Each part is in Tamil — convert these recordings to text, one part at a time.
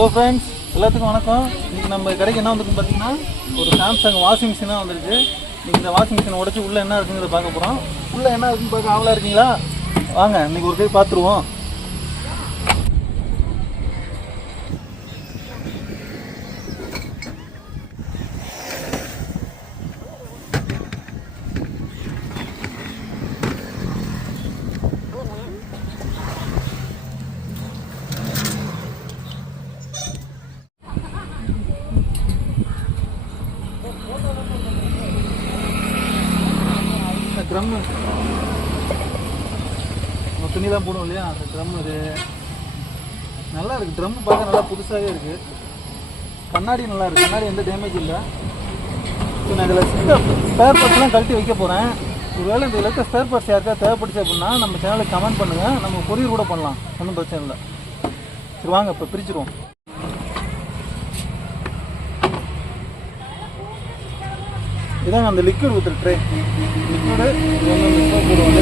ஹலோ ஃப்ரெண்ட்ஸ், எல்லாத்துக்கும் வணக்கம். இன்றைக்கி நம்ம கடைக்கு என்ன வந்துருக்குன்னு பார்த்தீங்கன்னா ஒரு சாம்சங் வாஷிங் மிஷின் தான் வந்துருக்கு. இன்றைக்கி இந்த வாஷிங் மிஷினை உடச்சி உள்ளே என்ன இருக்குங்கிறத பார்க்க போகிறோம். உள்ளே என்ன இருக்குன்னு பார்க்க ஆவலாக இருக்கீங்களா? வாங்க இன்றைக்கி ஒரு கை பார்த்துருவோம். ட்ரம்மு நம்ம துணிலாம் போடுவோம் இல்லையா, அந்த ட்ரம் இது நல்லா இருக்குது. ட்ரம்மு பார்க்க நல்லா புதுசாகவே இருக்குது. கண்ணாடி நல்லா இருக்குது, கண்ணாடி எந்த டேமேஜ் இல்லை. ஸோ நான் இதில் ஸ்பேர் பார்ட்ஸ்லாம் கழட்டி வைக்க போகிறேன். ஒருவேளை இந்த இருக்க ஸ்பேர் பார்ட்ஸ் யாருக்கா தேவைப்படுச்சு அப்படின்னா நம்ம சேனலுக்கு கமெண்ட் பண்ணுங்கள், நம்ம கொரியர் கூட பண்ணலாம், ஒன்றும் பிரச்சனை இல்லை. சரி வாங்க இப்போ பிரிச்சுருவோம். இதாங்க அந்த லிக்விட் ஊற்றுற ட்ரே. லிக்விடு போடுவோம்.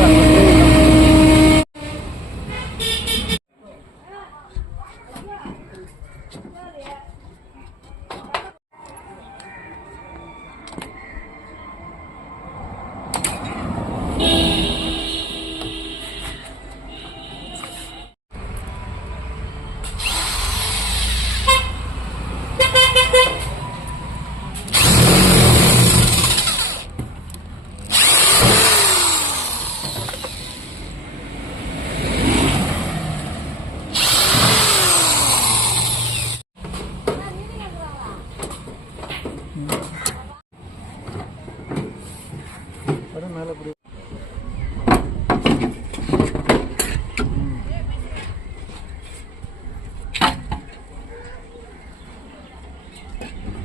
மேலே இப்படி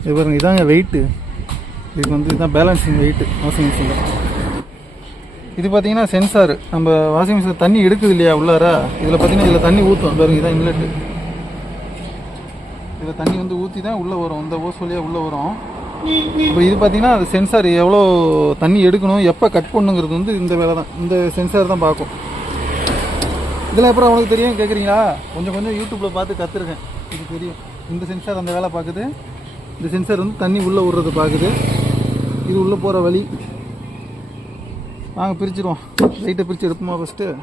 இது பாருங்க, இதாங்க வெயிட்டு. இதுக்கு வந்து இதுதான் பேலன்சிங் வெயிட்டு வாஷிங் மிஷினில். இது பார்த்தீங்கன்னா சென்சார். நம்ம வாஷிங் மிஷினில் தண்ணி எடுக்குது இல்லையா உள்ளார, இதில் பார்த்தீங்கன்னா இதில் தண்ணி ஊற்றும் பாருங்க. இதான் இன்லெட்டு. இதில் தண்ணி வந்து ஊற்றி தான் உள்ளே வரும், இந்த ஓஸ் வழியாக உள்ளே வரும். அப்புறம் இது பார்த்தீங்கன்னா அது சென்சார் எவ்வளோ தண்ணி எடுக்கணும், எப்போ கட் பண்ணுங்கிறது வந்து இந்த வேலை தான், இந்த சென்சார் தான் பார்க்கும். இதில் அப்புறம் அவனுக்கு தெரியும் கேட்குறீங்களா? கொஞ்சம் கொஞ்சம் யூடியூப்பில் பார்த்து கற்றுருக்கேன், இது தெரியும். இந்த சென்சார் அந்த வேலை பார்க்குது. இந்த சென்சார் வந்து தண்ணி உள்ளே விடுறது பார்க்குது. இது உள்ளே போகிற வழி. வாங்க பிரிச்சுருவோம். லைட்டை பிரித்து எடுப்போமா ஃபஸ்ட்டு.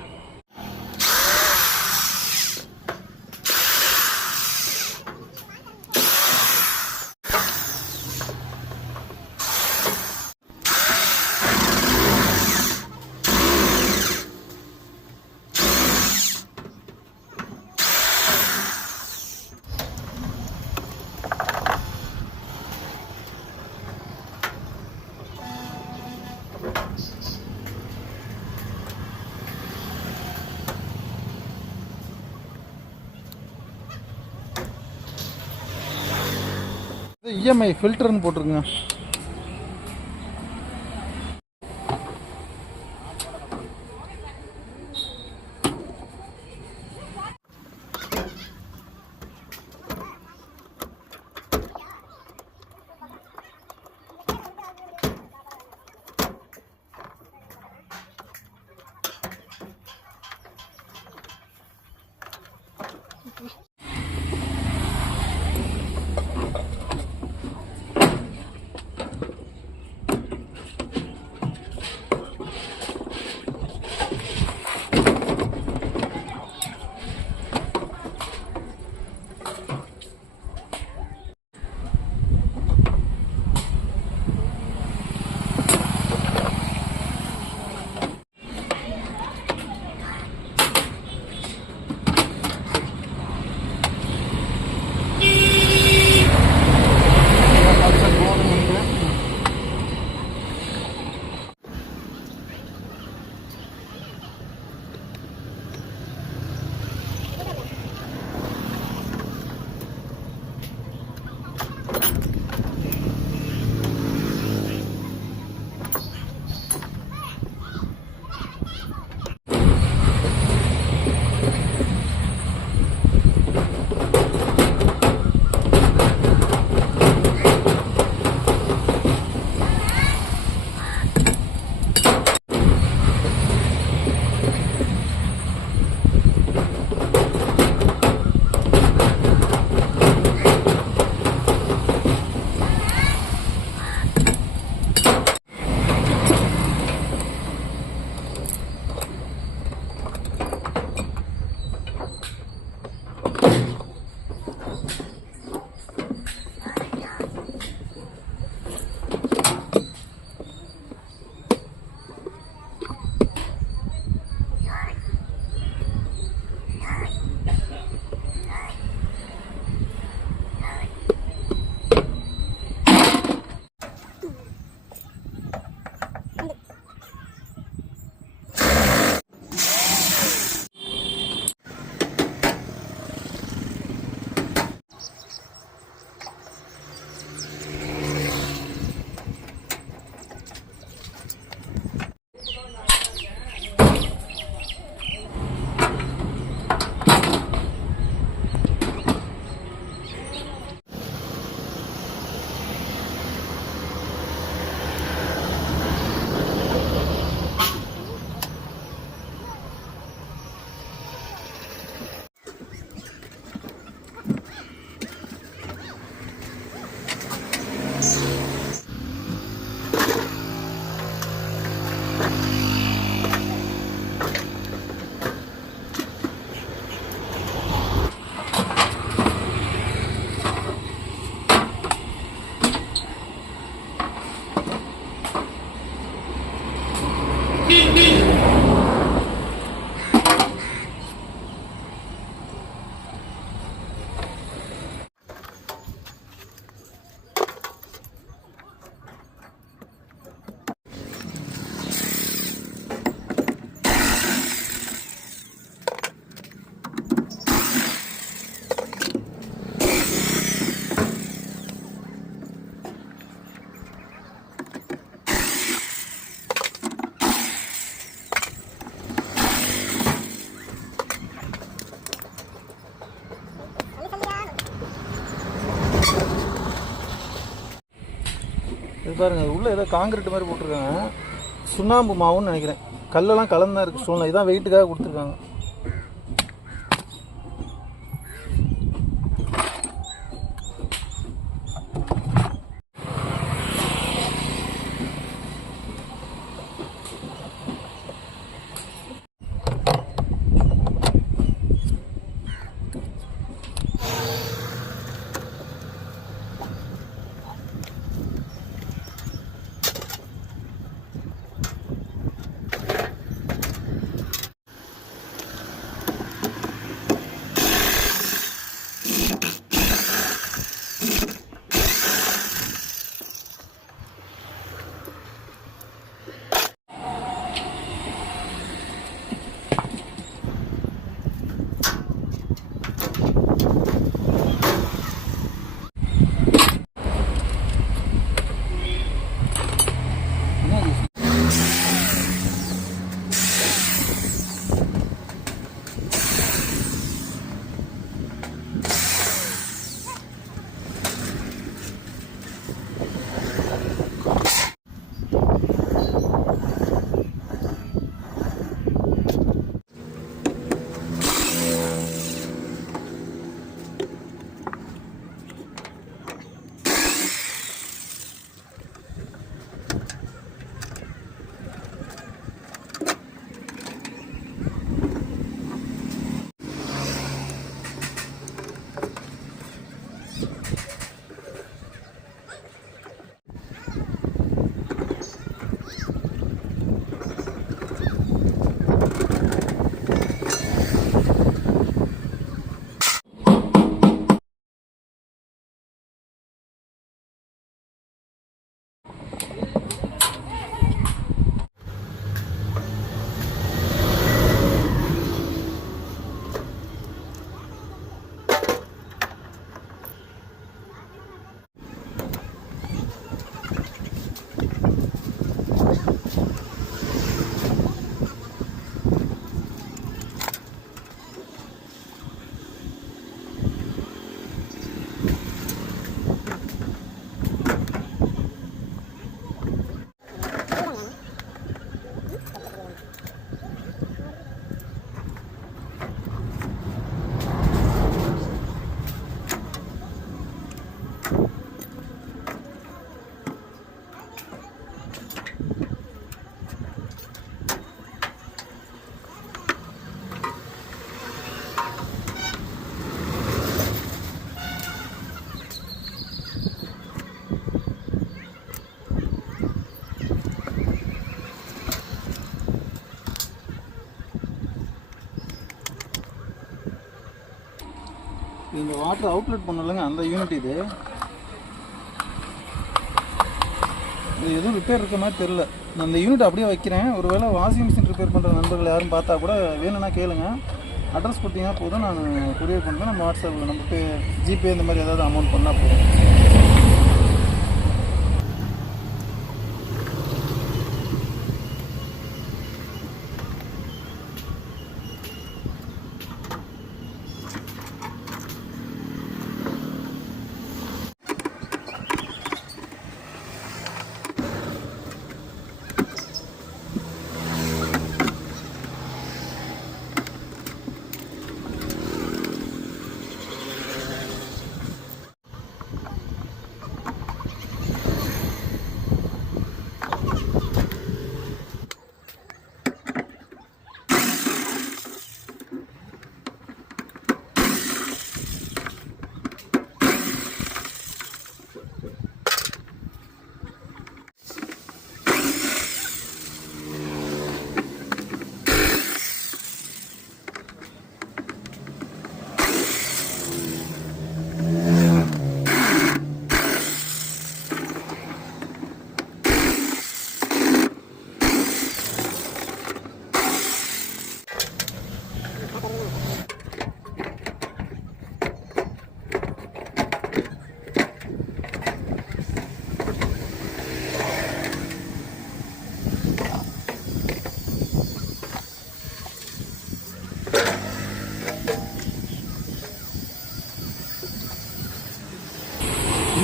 இஎம்ஐ ஃபில்டர்னு போட்டிருக்குங்க. இது பாருங்க, அது உள்ள ஏதோ காங்கிரீட் மாதிரி போட்டிருக்காங்க. சுண்ணாம்பு மாவுன்னு நினைக்கிறேன். கல்லெல்லாம் கலந்துதான் இருக்குது ஸ்டோனில். இதுதான் வெயிட்டுக்காக கொடுத்துருக்காங்க. இந்த வாட்டர் அவுட்லெட் பண்ணலங்க, அந்த யூனிட் இது. இது எதுவும் ரிப்பேர் இருக்க மாதிரி தெரில. நான் இந்த யூனிட் அப்படியே வைக்கிறேன். ஒருவேளை வாஷிங் மிஷின் ரிப்பேர் பண்ணுற நண்பர்கள் யாரும் பார்த்தா கூட வேணும்னா கேளுங்க. அட்ரஸ் கொடுத்தீங்கன்னா போதும், நான் கொரியர் பண்ணுறேன். நம்ம வாட்ஸ்அப்பில் நம்ம ஜிபே இந்த மாதிரி ஏதாவது அமௌண்ட் பண்ணால் போதும்.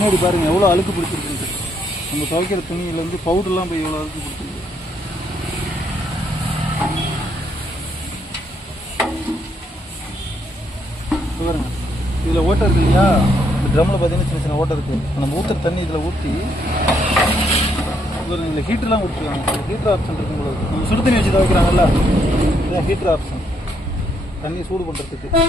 பின்னாடி பாருங்கள் எவ்வளோ அழுக்கு பிடிச்சிருக்கு. நம்ம துவைக்கிற துணியிலேருந்து பவுடர்லாம் போய் எவ்வளோ அழுக்கு பிடிச்சிருக்கு. பாருங்க இதில் ஓட்டை இருக்கு இல்லையா, இந்த ட்ரம்மில் பார்த்தீங்கன்னா சின்ன சின்ன ஓட்டை இருக்குது. நம்ம ஊற்றுற தண்ணி இதில் ஊற்றி இதில் ஹீட்டர்லாம் கொடுத்துருக்காங்க. ஹீட்டர் ஆப்ஷன் இருக்கும் போது நம்ம சுடு தண்ணி வச்சு துவைக்கிறாங்கல்ல, இதுதான் ஹீட்டர் ஆப்ஷன், தண்ணியை சூடு பண்ணுறதுக்கு.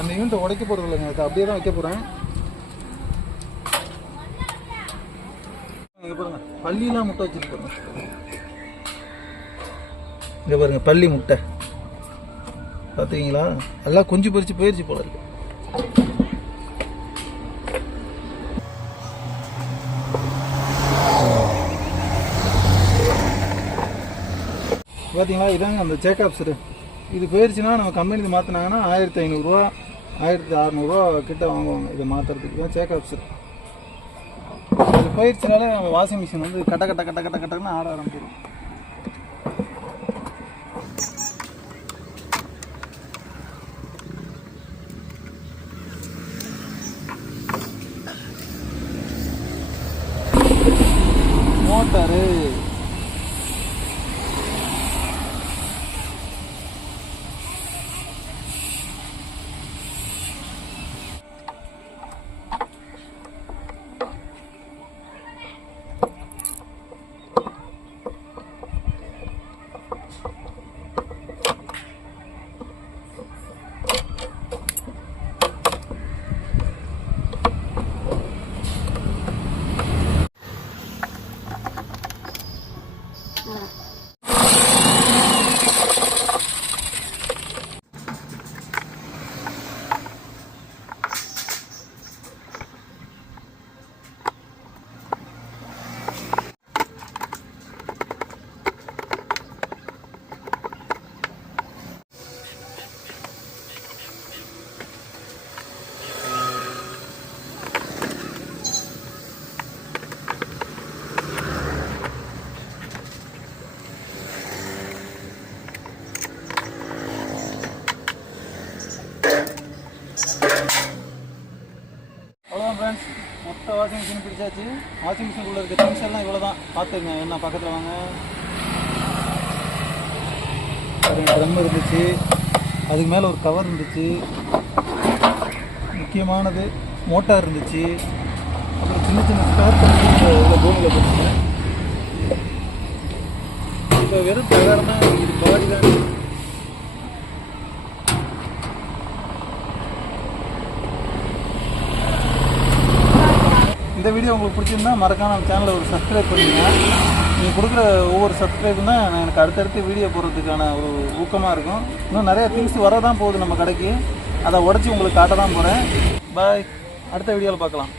அந்த யூனிட்டை உடைக்க போகிறது இல்லைங்க, அது அப்படியே தான் வைக்க போகிறேன். இங்கே பாருங்க பள்ளியெலாம் முட்டை வச்சுருப்பாங்க. இங்கே பாருங்க பள்ளி முட்டை பார்த்தீங்களா, எல்லாம் கொஞ்சம் பறித்து போயிடுச்சு போல இருக்கு. பார்த்தீங்களா, இதாங்க அந்த ஜேக்கப்ஸரு. இது போயிடுச்சுன்னா நம்ம கம்பெனிக்கு மாற்றினாங்கன்னா 1500 ரூபா 1600 ரூபா கிட்ட வாங்குவாங்க இதை மாற்றுறதுக்கு. தான் ஜேக்கப்ஸரு. இது போயிடுச்சுனாலே நம்ம வாஷிங் மிஷின் வந்து கட்ட கட்ட கட்ட கட்ட கட்டன்னு ஆட ஆரம்பிச்சிடும். மோட்டாரு ஃப்ரெண்ட்ஸ், மொத்த வாஷிங் மிஷின் பிடிச்சாச்சு. வாஷிங் மிஷின் உள்ள இருக்க திங்ஸ் எல்லாம் இவ்வளோ தான். பார்த்துங்க, என்ன பக்கத்தில் வாங்க. ட்ரம் இருந்துச்சு, அதுக்கு மேலே ஒரு கவர் இருந்துச்சு, முக்கியமானது மோட்டார் இருந்துச்சு, அப்புறம் சின்ன சின்ன ஸ்டார்ட் பண்ணி பூமியில் போட்டுருக்கேன். இப்போ வெறும் டயர் தான், இது பாடி தான். இந்த வீடியோ உங்களுக்கு பிடிச்சிருந்தா மறக்காம நம்ம சேனலை ஒரு சப்ஸ்கிரைப் பண்ணிடுங்க. நீங்கள் கொடுக்குற ஒவ்வொரு சப்ஸ்கிரைபும் தான் எனக்கு அடுத்தடுத்து வீடியோ போடுறதுக்கான ஒரு ஊக்கமாக இருக்கும். இன்னும் நிறையா திங்ஸ் வரதான் போகுது நம்ம கடைக்கு, அதை உடச்சி உங்களுக்கு காட்ட தான் போகிறேன். பாய், அடுத்த வீடியோவில் பார்க்கலாம்.